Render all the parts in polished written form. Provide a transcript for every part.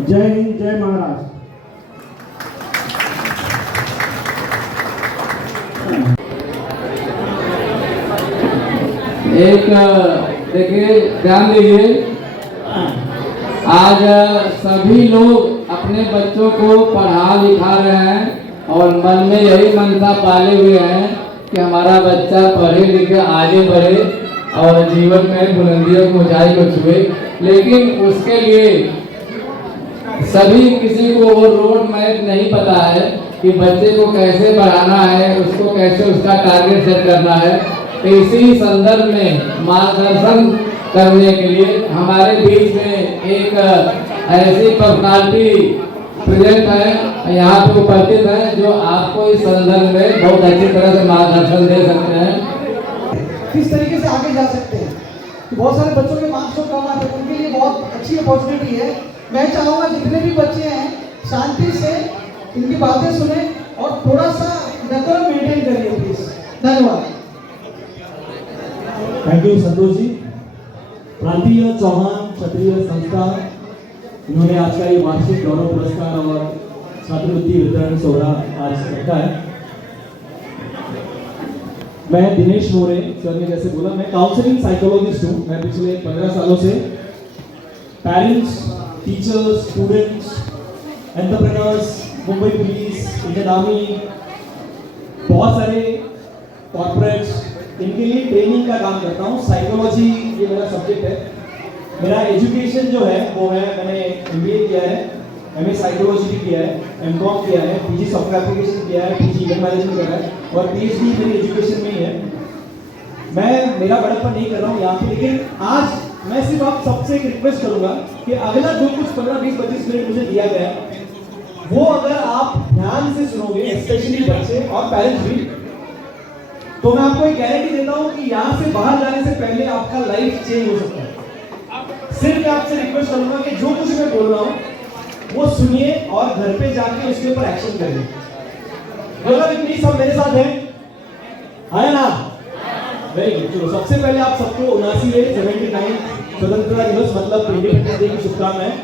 जय हिंद, जय महाराष्ट्र। एक देखिए, ध्यान दीजिए, आज सभी लोग अपने बच्चों को पढ़ा लिखा रहे हैं और मन में यही मनसा पाले हुए हैं कि हमारा बच्चा पढ़े लिखे आगे बढ़े और जीवन में बुलंदियों की ऊंचाई को छुए। लेकिन उसके लिए सभी किसी को वो रोड मैप नहीं पता है कि बच्चे को कैसे बढ़ाना है, उसको कैसे उसका टारगेट सेट करना है। तो इसी संदर्भ में मार्गदर्शन करने के लिए हमारे बीच में एक ऐसी पर्सनालिटी प्रेजेंट है, यहाँ पे उपस्थित है, जो आपको इस संदर्भ में बहुत अच्छी तरह से मार्गदर्शन दे सकते हैं। किस तरीके से आगे जा सकते हैं। तो बहुत सारे बच्चों के मार्क्स तो कम आते हैं, उनके लिए बहुत अच्छी अपॉर्चुनिटी है। मैं चाहूँगा जितने भी बच्चे हैं शांति से इनकी बातें सुने और थोड़ा सा डेकोरम मेंटेन करिए प्लीज। धन्यवाद। Thank you Santosh ji. प्रांतीय चौहान क्षत्रिय संस्था, इन्होंने आज का ये वार्षिक गौरव पुरस्कार और छात्रवृत्ति वितरण सोहरा आज रखा है। मैं दिनेश मोरे, सर ने जैसे बोला, मैं काउंसलिंग साइकोलॉजिस्ट हूँ। मैं पिछले 15 सालों से parents, teachers, students, entrepreneurs, Mumbai police, Indian army, बहुत सारे कॉर्पोरेट्स, इनके लिए ट्रेनिंग का काम करता हूँ। साइकोलॉजी ये मेरा सब्जेक्ट है। मेरा एजुकेशन जो है वो है, मैंने MBA किया है, MA साइकोलॉजी भी किया है, MCOM किया है, PG सॉफ्टवेयर एप्लीकेशन किया है, PG इवेंट मैनेजमेंट किया है और PhD मेरी एजुकेशन में ही है। मैं मेरा बड़प्पन नहीं कर रहा हूँ यहाँ पे, लेकिन आज मैं सिर्फ आप सबसे एक रिक्वेस्ट करूंगा कि अगला जो कुछ 15, 20, 25 मिनट मुझे दिया गया है वो अगर आप ध्यान से सुनोगे, स्पेशली बच्चे और पेरेंट्स भी, तो मैं आपको एक गारंटी देता हूं कि यहां से बाहर जाने से पहले आपका लाइफ चेंज हो सकता है। सिर्फ मैं आपसे रिक्वेस्ट करूंगा कि जो कुछ मैं बोल रहा हूं वो सुनिए और घर पे जाके उसके ऊपर एक्शन करिए। बोला इतनी सब मेरे साथ है ना? Very good. चलो, सबसे पहले आप सबको 79 स्वतंत्रता दिवस मतलब इंडिपेंडेंस डे की शुभकामनाएं।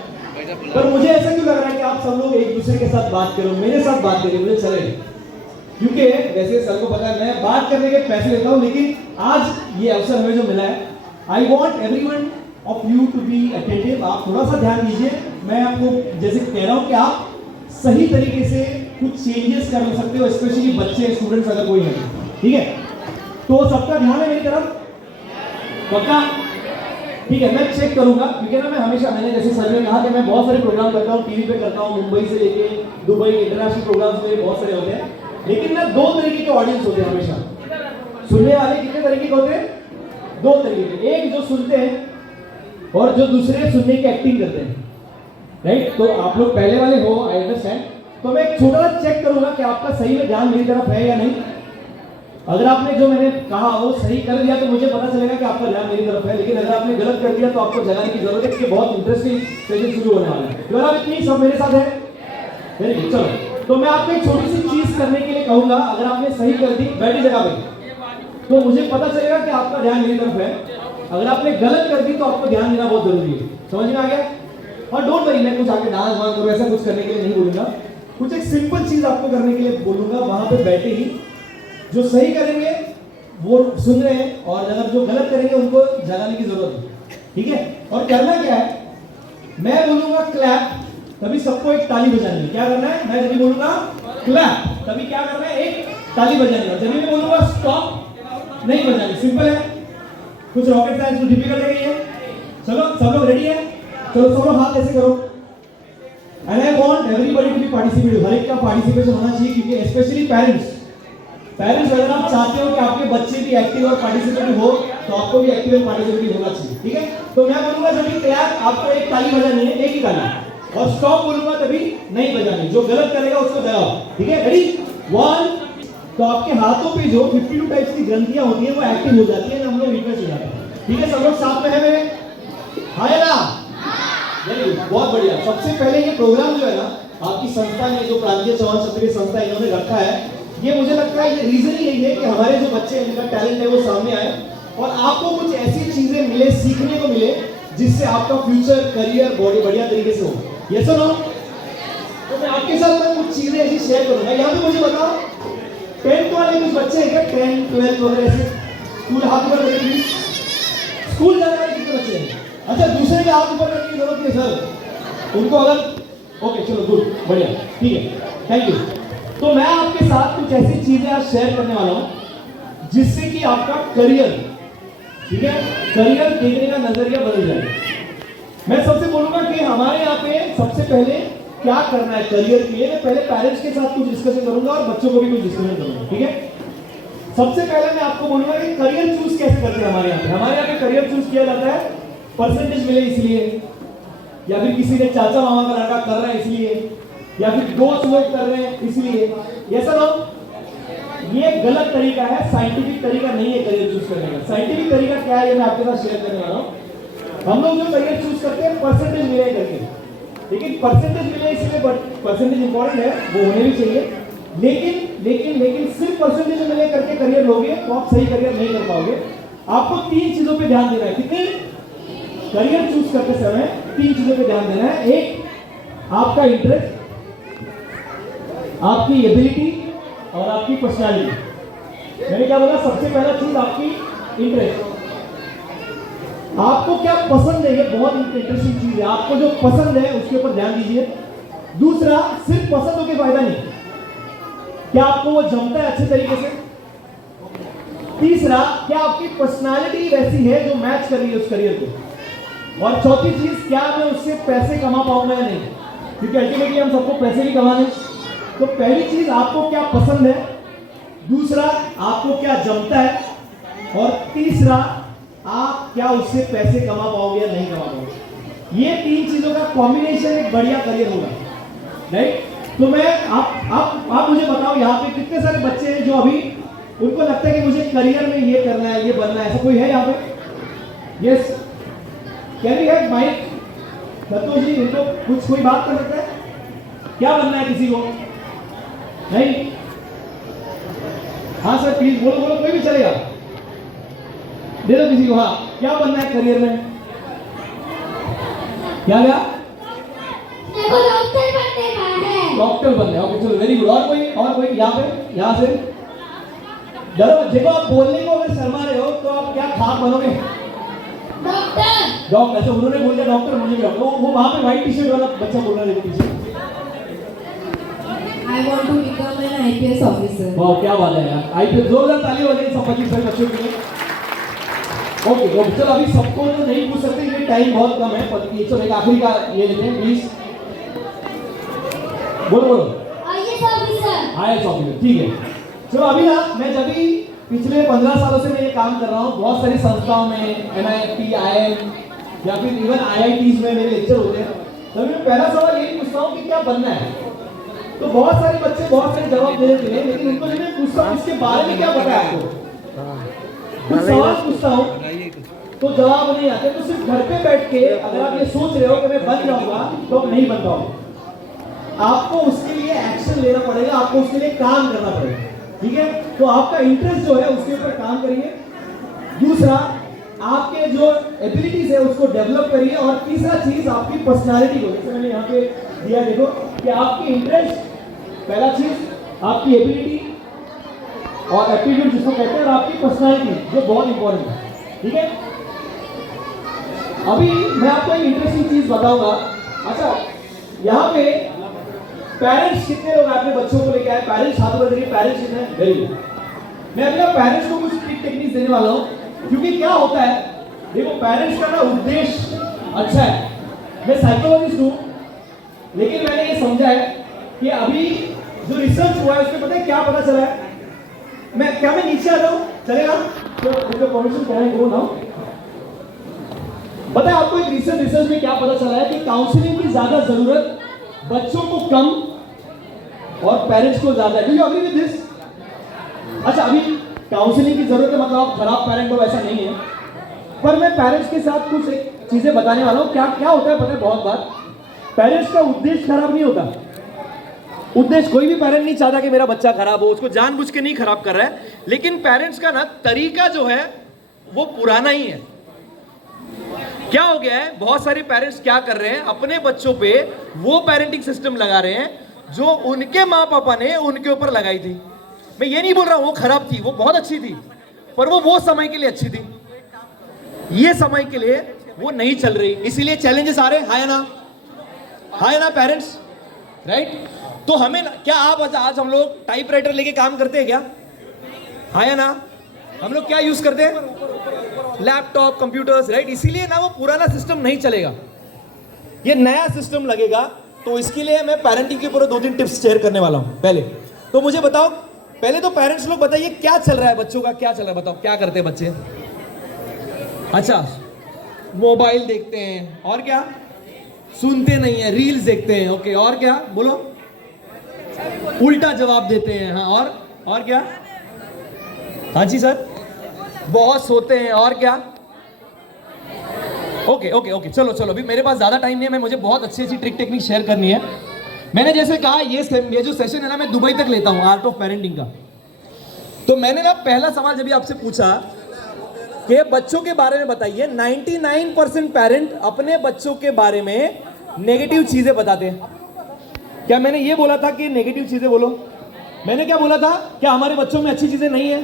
पर मुझे ऐसा क्यों लग रहा है कि आप सब लोग एक दूसरे के साथ बात करो, मेरे साथ बात करिए, मुझे चलेगा। क्योंकि वैसे सर को पता है मैं बात करने के पैसे लेता हूं, लेकिन आज ये अवसर हमें जो मिला है, I want everyone of you to be attentive. आप थोड़ा सा ध्यान दीजिए। मैं आपको जैसे कह रहा हूं कि आप सही तरीके से कुछ चेंजेस कर सकते हो, स्पेशली बच्चे, स्टूडेंट्स अगर कोई है, ठीक है? तो सबका ध्यान है मेरी तरफ, पक्का? ठीक है, मैं चेक करूंगा, क्योंकि ना मैं हमेशा, मैंने जैसे सर ने कहा कि मैं बहुत सारे प्रोग्राम करता हूँ, टीवी पे करता हूँ, मुंबई से लेके दुबई, इंटरनेशनल प्रोग्राम्स में बहुत सारे होते हैं। लेकिन ना दो तरीके के ऑडियंस होते हैं हमेशा। सुनने वाले कितने तरीके के होते हैं? दो तरीके के। एक जो सुनते हैं और जो दूसरे सुनने की एक्टिंग करते हैं, राइट? तो आप लोग पहले वाले हो, आई अंडरस्टैंड। तो मैं एक छोटा सा चेक करूंगा कि आपका सही में ध्यान मेरी तरफ है या नहीं। अगर आपने जो मैंने कहा वो सही कर दिया तो मुझे पता चलेगा कि आपका ध्यान मेरी तरफ है, लेकिन अगर आपने गलत कर दिया तो आपको जगाने की जरूरत है, क्योंकि बहुत इंटरेस्टिंग सेशन शुरू होने वाला है। तो आप इतनी सब मेरे साथ है? Very good. चलो, तो मैं आपको एक छोटी सी चीज करने के लिए कहूंगा। अगर आपने सही कर दी, बैठी जगह पे, तो मुझे पता चलेगा कि आपका ध्यान मेरी तरफ है। अगर आपने गलत कर दी तो आपको ध्यान देना बहुत जरूरी है। समझ में आ गया? और डोंट वरी, मैं कुछ आके डांस वांस करो ऐसा कुछ करने के लिए नहीं बोलूंगा। कुछ एक सिंपल चीज आपको करने के लिए बोलूंगा। वहां पे बैठे ही जो सही करेंगे वो सुन रहे हैं, और अगर जो गलत करेंगे उनको जगाने की जरूरत है, ठीक है? और करना क्या है, मैं बोलूंगा क्लैप, तभी सबको एक ताली बजानी है। क्या करना है? मैं जब बोलूंगा क्लैप, तभी क्या करना है? एक ताली बजानी है। जब मैं बोलूंगा स्टॉप, नहीं बजानी। सिंपल है, कुछ रॉकेट साइंस तो डिफिकल्ट है। चलो, सब लोग रेडी है? चलो सब लोग हाथ ऐसे करो। And I want everybody to be participate. हर एक का पार्टिसिपेशन होना चाहिए, क्योंकि स्पेशली पेरेंट्स, अगर आप चाहते हो कि आपके बच्चे भी एक्टिव और पार्टिसिपेटिव हो, तो आपको भी एक्टिव और पार्टिसिपेटिव होना चाहिए, ठीक है? तो मैं बोलूंगा जब भी क्लैप, आपको एक ताली बजानी है, एक ही ताली, और स्टॉप बोलूंगा तभी नहीं बजानी। जो गलत करेगा उसको जगाओ, ठीक है? रेडी? 1। तो आपके हाथों पे जो 52 टाइप्स की ग्रंथियां होती हैं वो एक्टिव हो जाती है, हम लोग रिफ्रेश हो जाते हैं, ठीक है? सब लोग साथ में है मेरे? हाय ना? वेरी गुड, बहुत बढ़िया। सबसे पहले ये प्रोग्राम जो है ना, आपकी संस्था ने, जो प्रांतीय चौहान क्षत्रिय संस्था इन्होंने रखा है, ये मुझे लगता है ये रीजन ही यही है कि हमारे जो बच्चे हैं, इनका टैलेंट है, वो सामने आए और आपको कुछ ऐसी चीजें मिले, सीखने को मिले, जिससे आपका फ्यूचर, करियर, बॉडी बढ़िया तरीके से हो। ये सुनो, तो मैं आपके साथ में कुछ चीजें ऐसी शेयर करूंगा। यहाँ पे मुझे बताओ 10th वाले कुछ बच्चे हैं क्या, 10, 12 वगैरह ऐसे? स्कूल हाथ ऊपर करें प्लीज। स्कूल जाने वाले कितने बच्चे हैं? अच्छा, दूसरे के हाथ ऊपर करने की जरूरत नहीं है सर, उनको अगर ओके चलो गुड, बढ़िया, ठीक है, थैंक यू। तो मैं आपके साथ कुछ ऐसी चीजें आज शेयर करने वाला हूं जिससे कि आपका करियर, ठीक है, करियर देखने का नजरिया बदल जाए। मैं सबसे बोलूंगा कि हमारे यहाँ पे सबसे पहले क्या करना है करियर के लिए, मैं पहले पेरेंट्स के साथ कुछ डिस्कशन करूंगा और बच्चों को भी कुछ डिस्कशन करूंगा, ठीक है। सबसे पहले मैं आपको बोलूंगा कि करियर चूज कैसे करते हैं हमारे यहाँ पे करियर चूज किया जाता है परसेंटेज मिले इसलिए, या फिर किसी ने चाचा मामा का लड़का कर रहा है इसलिए, या फिर दोस्त लोग कर रहे हैं इसलिए। ये सब ये गलत तरीका है, साइंटिफिक तरीका नहीं है करियर चूज करने का। साइंटिफिक तरीका क्या है ये मैं आपके साथ शेयर करने वाला हूं। हम लोग जो करियर चूज करते हैं परसेंटेज मिले करके, लेकिन परसेंटेज मिले इसलिए, परसेंटेज इंपॉर्टेंट है, वो होने भी चाहिए, लेकिन सिर्फ परसेंटेज मिले करके करियर लोगे तो आप सही करियर नहीं कर पाओगे। आपको 3 चीजों पे ध्यान देना है। कितनी? करियर चूज करते समय 3 चीजों पे ध्यान देना है। एक, आपका इंटरेस्ट, आपकी एबिलिटी और आपकी पर्सनालिटी। मैंने क्या बोला? सबसे पहला चीज आपकी इंटरेस्ट, आपको क्या पसंद है, ये बहुत इंटरेस्टिंग चीज है। आपको जो पसंद है उसके ऊपर ध्यान दीजिए। दूसरा, सिर्फ पसंद होकर फायदा नहीं, क्या आपको वो जमता है अच्छे तरीके से। तीसरा, क्या आपकी पर्सनालिटी वैसी है जो मैच कर रही है उस करियर को। और चौथी चीज, क्या मैं उससे पैसे कमा पाऊंगा या नहीं, क्योंकि अल्टीमेटली हम सबको पैसे भी कमाने। तो पहली चीज आपको क्या पसंद है, दूसरा आपको क्या जमता है, और तीसरा आप क्या उससे पैसे कमा पाओगे या नहीं कमा पाओगे। ये 3 चीजों का कॉम्बिनेशन एक बढ़िया करियर होगा, राइट। तो मैं आप मुझे बताओ यहाँ पे कितने सारे बच्चे हैं जो अभी उनको लगता है कि मुझे करियर में ये करना है, ये बनना है, ऐसा कोई है यहाँ पे? Yes, can we have mike? Santosh ji, इनको कुछ कोई बात कर सकता है? क्या बनना है किसी को? नहीं? हाँ सर प्लीज बोलो बोलो, कोई भी चलेगा, दे दो किसी को। हाँ, क्या बनना है करियर में? क्या क्या? देखो डॉक्टर बनने का है। डॉक्टर बनने, ओके चलो वेरी गुड। और कोई यहाँ पे, यहाँ से डरो, देखो आप बोलने को अगर शर्मा रहे हो तो आप क्या खाक बनोगे? डॉक्टर। ऐसे उन्होंने बोल दिया डॉक्टर, मुझे भी डॉक्टर। वो वहाँ पे व्हाइट टी-शर्ट वाला बच्चा बोल रहा है पीछे। I want to become an IPS officer. वाह क्या बात है यार, आईपीएस, जोरदार ताली हो जाए सब 25 बच्चों के लिए। ओके चलो, अभी सबको तो नहीं पूछ सकते क्योंकि टाइम बहुत कम है, पर चलो एक आखिरी का ये लेते हैं प्लीज। बोलो। IAS officer. आईएएस ऑफिसर, ठीक है। चलो अभी ना, मैं जब भी पिछले 15 सालों से मैं ये काम कर रहा हूँ, बहुत सारी संस्थाओं में, NIFT, IIM या फिर इवन IITs में मेरे लेक्चर होते हैं, तभी मैं पहला सवाल यही पूछता हूँ कि क्या बनना है। तो बहुत सारे बच्चे बहुत सारे जवाब दे देते हैं, लेकिन उनको जब मैं पूछता हूँ इसके बारे में क्या पता है आपको, कुछ सवाल पूछता हूँ तो जवाब नहीं आते। तो सिर्फ घर पे बैठ के अगर आप ये सोच रहे हो कि मैं बन जाऊंगा तो आप नहीं बन पाओगे। आपको उसके लिए एक्शन लेना पड़ेगा, आपको उसके लिए काम करना पड़ेगा, ठीक है। तो आपका इंटरेस्ट जो है उसके ऊपर काम करिए, दूसरा आपके जो एबिलिटीज है उसको डेवलप करिए, और तीसरा चीज आपकी पर्सनालिटी को, जैसे मैंने यहाँ पे दिया, देखो कि आपकी इंटरेस्ट पहला चीज, आपकी एबिलिटी और एप्टीट्यूड जिसको कहते हैं, और आपकी पर्सनालिटी जो बहुत इंपॉर्टेंट है, ठीक है। अभी मैं आपको एक इंटरेस्टिंग चीज बताऊंगा। अच्छा, यहाँ पे पेरेंट्स कितने लोग अपने बच्चों को लेके आए? पेरेंट्स हाथ ऊपर करिए, पेरेंट्स कितने हैं? Very good. मैं अपने पेरेंट्स को कुछ टेक्निक्स देने वाला हूँ, क्योंकि क्या होता है, देखो पेरेंट्स का ना उद्देश्य अच्छा है। मैं साइकोलॉजिस्ट हूँ, लेकिन मैंने ये समझा है कि अभी जो रिसर्च हुआ है उसमें पता है क्या पता चला है? मैं नीचे आ जाऊँ चलेगा? तो परमिशन कराएंगे वो ना। पता है आपको एक रिसर्च में क्या पता चला है कि काउंसलिंग की ज्यादा जरूरत बच्चों को कम और पेरेंट्स को ज्यादा है। Do you agree with this? अच्छा, अभी काउंसलिंग की जरूरत है मतलब आप खराब पेरेंट हो, ऐसा नहीं है, पर मैं पेरेंट्स के साथ कुछ चीजें बताने वाला हूँ। क्या होता है पता है, बहुत बार पेरेंट्स का उद्देश्य खराब नहीं होता। उद्देश्य, कोई भी पेरेंट नहीं चाहता कि मेरा बच्चा खराब हो, उसको जानबूझ के नहीं खराब कर रहा है, लेकिन पेरेंट्स का ना तरीका जो है वो पुराना ही है। क्या हो गया है, बहुत सारे पेरेंट्स क्या कर रहे हैं, अपने बच्चों पे वो पेरेंटिंग सिस्टम लगा रहे हैं जो उनके माँ पापा ने उनके ऊपर लगाई थी। मैं ये नहीं बोल रहा हूं वो खराब थी, वो बहुत अच्छी थी, पर वो समय के लिए अच्छी थी, ये समय के लिए वो नहीं चल रही, इसीलिए चैलेंजेस आ रहे हैं। हाय ना पेरेंट्स, राइट? तो हमें क्या आप आज हम लोग टाइपराइटर लेके काम करते हैं क्या? हाय ना, हम लोग क्या यूज करते हैं? Laptop, computers, right? इसीलिए ना वो पुराना सिस्टम नहीं चलेगा, ये नया सिस्टम लगेगा। तो इसके लिए मैं पेरेंटिंग के ऊपर 2-3 टिप्स शेयर करने वाला हूं। पहले तो मुझे बताओ, पहले तो पेरेंट्स लोग बताइए क्या चल रहा है बच्चों का, क्या चल रहा है बताओ, क्या करते हैं बच्चे? अच्छा, मोबाइल देखते हैं, और क्या? सुनते नहीं है, रील्स देखते हैं, ओके, और क्या? बोलो, उल्टा जवाब देते हैं, हाँ, और क्या? हाँ जी सर, बहुत सोते हैं, और क्या? ओके, चलो अभी मेरे पास ज्यादा टाइम नहीं है, मुझे बहुत अच्छी ट्रिक टेक्निक शेयर करनी है। मैंने जैसे कहा ये जो सेशन है ना, मैं दुबई तक लेता हूँ आर्ट ऑफ पेरेंटिंग का। तो मैंने ना पहला सवाल जब आपसे पूछा कि बच्चों के बारे में बताइए, 99% पेरेंट अपने बच्चों के बारे में नेगेटिव चीजें बताते हैं। क्या मैंने ये बोला था कि नेगेटिव चीजें बोलो? मैंने क्या बोला था? क्या हमारे बच्चों में अच्छी चीजें नहीं है?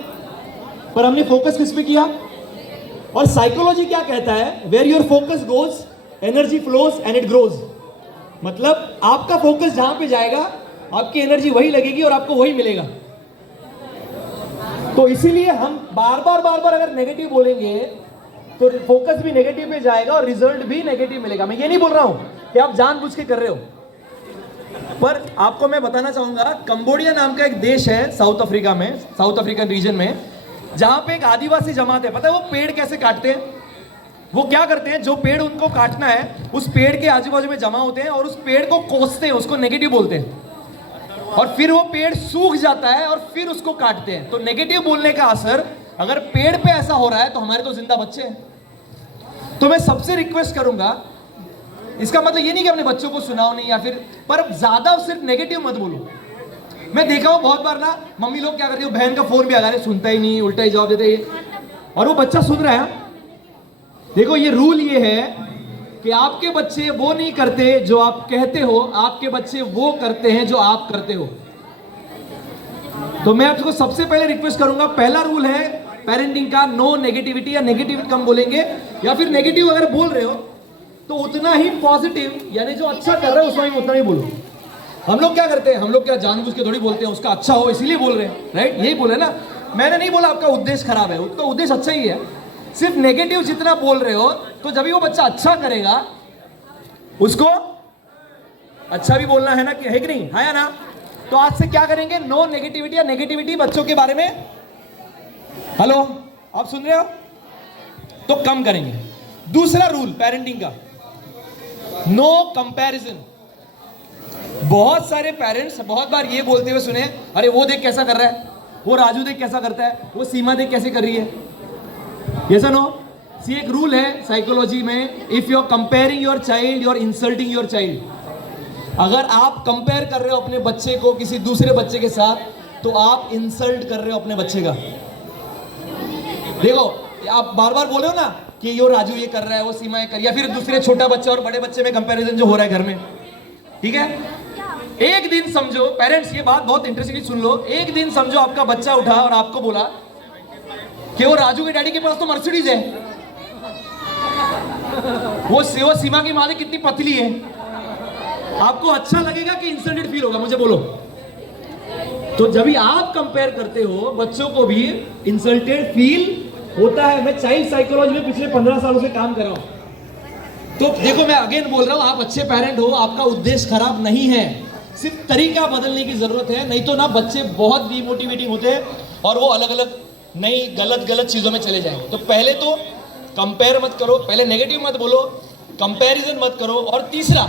पर हमने फोकस किस पे किया? और साइकोलॉजी क्या कहता है? Where your focus goes energy flows and it grows. मतलब आपका फोकस जहां पे जाएगा आपकी एनर्जी वही लगेगी और आपको वही मिलेगा। तो इसीलिए हम बार बार अगर नेगेटिव बोलेंगे तो फोकस भी नेगेटिव पे जाएगा और रिजल्ट भी नेगेटिव मिलेगा। मैं ये नहीं बोल रहा हूं कि आप जानबूझ के कर रहे हो, पर आपको मैं बताना चाहूंगा, कंबोडिया नाम का एक देश है साउथ अफ्रीका में, साउथ अफ्रीकन रीजन में, जहां पे एक आदिवासी जमात है। पता है वो पेड़ कैसे काटते हैं? वो क्या करते हैं, जो पेड़ उनको काटना है उस पेड़ के आजू बाजू में जमा होते हैं और उस पेड़ को कोसते हैं, उसको नेगेटिव बोलते हैं, और फिर वो पेड़ सूख जाता है और फिर उसको काटते हैं। तो नेगेटिव बोलने का असर अगर पेड़ पे ऐसा हो रहा है तो हमारे तो जिंदा बच्चे हैं। तो मैं सबसे रिक्वेस्ट करूंगा, इसका मतलब ये नहीं कि अपने बच्चों को सुनाओ नहीं, या फिर पर ज्यादा सिर्फ नेगेटिव मत बोलो। मैं देखा हूं बहुत बार ना, मम्मी लोग क्या करती है, बहन का फोन भी आ रहा है, सुनता ही नहीं, उल्टा ही जवाब देते हैं, और वो बच्चा सुन रहा है। देखो ये रूल ये है कि आपके बच्चे वो नहीं करते जो आप कहते हो, आपके बच्चे वो करते हैं जो आप करते हो। तो मैं आपको सबसे पहले रिक्वेस्ट करूंगा, पहला रूल है पेरेंटिंग का, नो नेगेटिविटी, या नेगेटिव कम बोलेंगे, या फिर नेगेटिव अगर बोल रहे हो तो उतना ही पॉजिटिव, यानी जो अच्छा कर रहा है उसमें उतना ही बोलो। हम लोग क्या करते हैं, हम लोग क्या जानबूझ के थोड़ी बोलते हैं उसका अच्छा हो इसीलिए बोल रहे हैं, राइट? यही बोले ना, मैंने नहीं बोला आपका उद्देश्य खराब है, उसका उद्देश्य अच्छा ही है। सिर्फ नेगेटिव जितना बोल रहे हो तो जब भी वो बच्चा अच्छा करेगा उसको अच्छा भी बोलना है ना, कि है कि नहीं, है ना? तो आज से क्या करेंगे, नो नेगेटिविटी, या नेगेटिविटी बच्चों के बारे में, हेलो आप सुन रहे हो, तो कम करेंगे। दूसरा रूल पेरेंटिंग का, नो कंपैरिजन। बहुत सारे पेरेंट्स बहुत बार ये बोलते हुए सुने, अरे वो देख कैसा कर रहा है, वो राजू देख कैसा करता है, वो सीमा देख कैसे कर रही है। यस और नो? सी एक रूल है साइकोलॉजी में, if you are comparing your child you are insulting your child. अगर आप कंपेयर कर रहे हो अपने बच्चे को किसी दूसरे बच्चे के साथ तो आप इंसल्ट कर रहे हो अपने बच्चे का। देखो आप बार बार बोले हो ना कि यो राजू ये कर रहा है, वो सीमा ये कर, या फिर दूसरे छोटा बच्चा और बड़े बच्चे में कंपैरिजन जो हो रहा है घर में, ठीक है? एक दिन समझो पेरेंट्स, ये बात बहुत इंटरेस्टिंग सुन लो, एक दिन समझो आपका बच्चा उठा और आपको बोला कि वो राजू के डैडी के पास तो मर्सिडीज है, वो सीमा की माँ कितनी पतली है। आपको अच्छा लगेगा कि इंसल्टेड फील होगा, मुझे बोलो? तो जब भी आप कंपेयर करते हो बच्चों को भी इंसल्टेड फील होता है। मैं चाइल्ड साइकोलॉजी में पिछले 15 सालों से काम कर रहा हूं। तो देखो मैं अगेन बोल रहा हूं, आप अच्छे पेरेंट हो, आपका उद्देश्य खराब नहीं है, सिर्फ तरीका बदलने की जरूरत है। नहीं तो ना बच्चे बहुत डिमोटिवेटिंग होते हैं और वो अलग अलग नई गलत चीजों में चले जाएंगे। तो पहले तो कंपेयर मत करो, पहले नेगेटिव मत बोलो, कंपैरिजन मत करो। और तीसरा